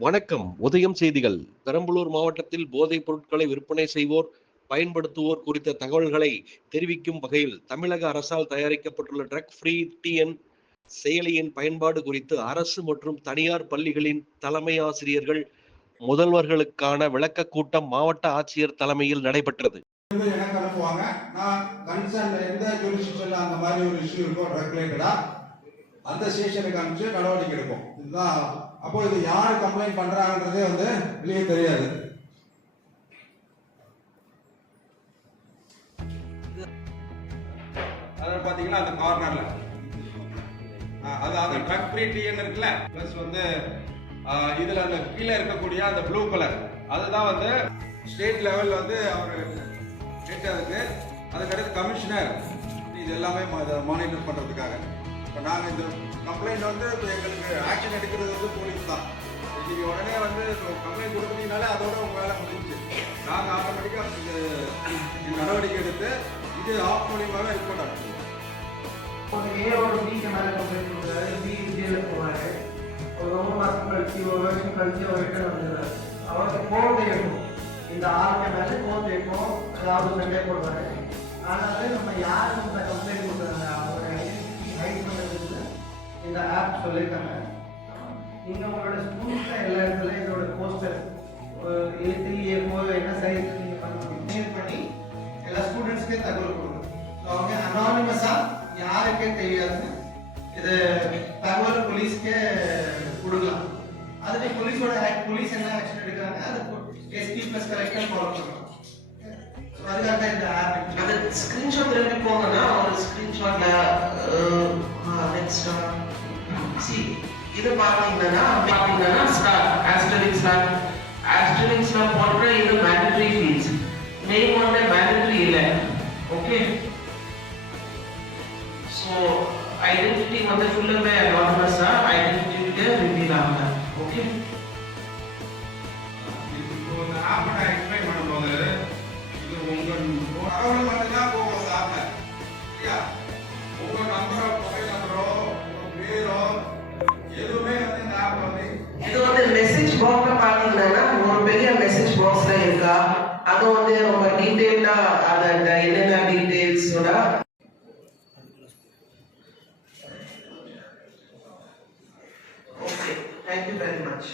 வணக்கம். உதயம் செய்திகள். பெரம்பலூர் மாவட்டத்தில் போதைப் பொருட்களை விற்பனை செய்வோர், பயன்படுத்துவோர் குறித்த தகவல்களை தெரிவிக்கும் வகையில் தமிழக அரசால் தயாரிக்கப்பட்டுள்ள ட்ரக் ஃப்ரீ டிஎன் செயலியின் பயன்பாடு குறித்து அரசு மற்றும் தனியார் பள்ளிகளின் தலைமை ஆசிரியர்கள், முதல்வர்களுக்கான விளக்க கூட்டம் மாவட்ட ஆட்சியர் தலைமையில் நடைபெற்றது. எனக்கு அனுப்புவாங்க. நான் கன்சர்ன் எந்த ஜூரிஸ்டிக்ஷன்ல அந்த மாதிரி ஒரு இஷ்யூ இருக்கோ ட்ரக் ரிலேட்டடா அந்த ஸ்டேஷனுக்கு அனுப்பிச்சு நடவடிக்கை எடுப்போம். இதுதான். அப்போ இது யாரு கம்ப்ளைண்ட் பண்றாங்கன்றதே வெளியே தெரியாது. அத பாத்தீங்கன்னா அந்த கார்னர்ல அது அந்த ட்ரக் ஃப்ரீ டிஎன் இருக்குல்ல, பிளஸ் இதுல அந்த கீழே இருக்கக்கூடிய அந்த ப்ளூ கலர் அதுதான் ஸ்டேட் லெவல் அவர் அதுக்கடுத்து கமிஷனர் இது எல்லாமே மானிட்டர் பண்றதுக்காக. இப்போ நாங்கள் இந்த கம்ப்ளைண்ட் எங்களுக்கு ஆக்ஷன் எடுக்கிறது போலீஸ் தான். இன்னைக்கு உடனே கம்ப்ளைண்ட் கொடுத்தீங்கனாலே அதோட உங்க வேலை முடிஞ்சு நாங்கள் ஆட்டோமேட்டிக்காக இந்த நடவடிக்கை எடுத்து இது ஆஃப் மூலியமாக ரிப்போர்ட் அனுப்புவோம். ஏவோட பிக்கு மேலே கம்ப்ளைண்ட் கொடுக்குறாரு, பி ஜெயிலுக்கு போவாரு. ஒரு ரொம்ப மாதம் கழிச்சு, ஒரு வருஷம் கழிச்சு அவர் ரிட்டர்ன் வந்துடுறாரு. அவருக்கு கோர்ட் இருக்கும், இந்த ஆளுக்கு மேலே கோர்ட் இருக்கும், அதாவது சண்டே போடுவாரு. ஆனால் நம்ம யாருக்கு இந்த கம்ப்ளைண்ட் கொடுக்குறாங்க அவரோட ஐடென்டிட்டி ஹைட் பண்ணுறதுக்கு இந்த ஆப் சொல்லியிருக்காங்க. நீங்கள் உங்களோட ஸ்கூல்ஸில் எல்லா இடத்துலையும் இதோட போஸ்டர் A3 A4 என்ன சைஸ் நீங்கள் பண்ணி பண்ணி எல்லா ஸ்டூடெண்ட்ஸ்க்கே தகவல் கொடுக்கணும். அவங்க அனானிமஸாக யாருக்கே தெரியாது இது தகவல் போலீஸ்க்கே கொடுக்கலாம். அதுக்கு போலீஸ் என்ன ஆக்ஷன் எடுக்கிறாங்க, அது எஸ்பி ப்ளஸ் கலெக்டர் ஃபாலோ பண்ணலாம். அதுக்காக இந்த ஆப் அது ஸ்கிரீன்ஷாட் எடுத்து போங்கன்னா ஒரு ஸ்கிரீன்ஷாட்ல நெக்ஸ்ட் இது பாத்தீங்கன்னா ஆஸ்டரிக்ஸ்ல போடுற இது மேண்டேட்டரி ஃபீல்ட்ஸ், நேம் வந்து மேண்டேட்டரி இல்ல. ஓகே, சோ ஐடென்டிட்டி ஃபுல்லாவே அனானிமஸா ஐடென்டிட்டிக்கு ரிவீல் ஆகல. ஓகே, இப்போ இந்த ஆப் நான் எக்ஸ்பிளைன் பண்ணும்போது இது உங்க தகவல் மட்டும் தான் போகும் ஆப்ல. சரியா? உங்க நம்பரோ, மொபைல் நம்பரோ, உங்க பேரோ எதுவுமே இந்த ஆப் இது மெசேஜ் பாக்ஸ்ல பாத்தீங்கன்னா ஒரு பெரிய மெசேஜ் பாக்ஸ்ல இருக்கா, அது ரொம்ப டீடைலா அந்த என்னென்ன டீடைல்ஸோட. Okay, thank you very much.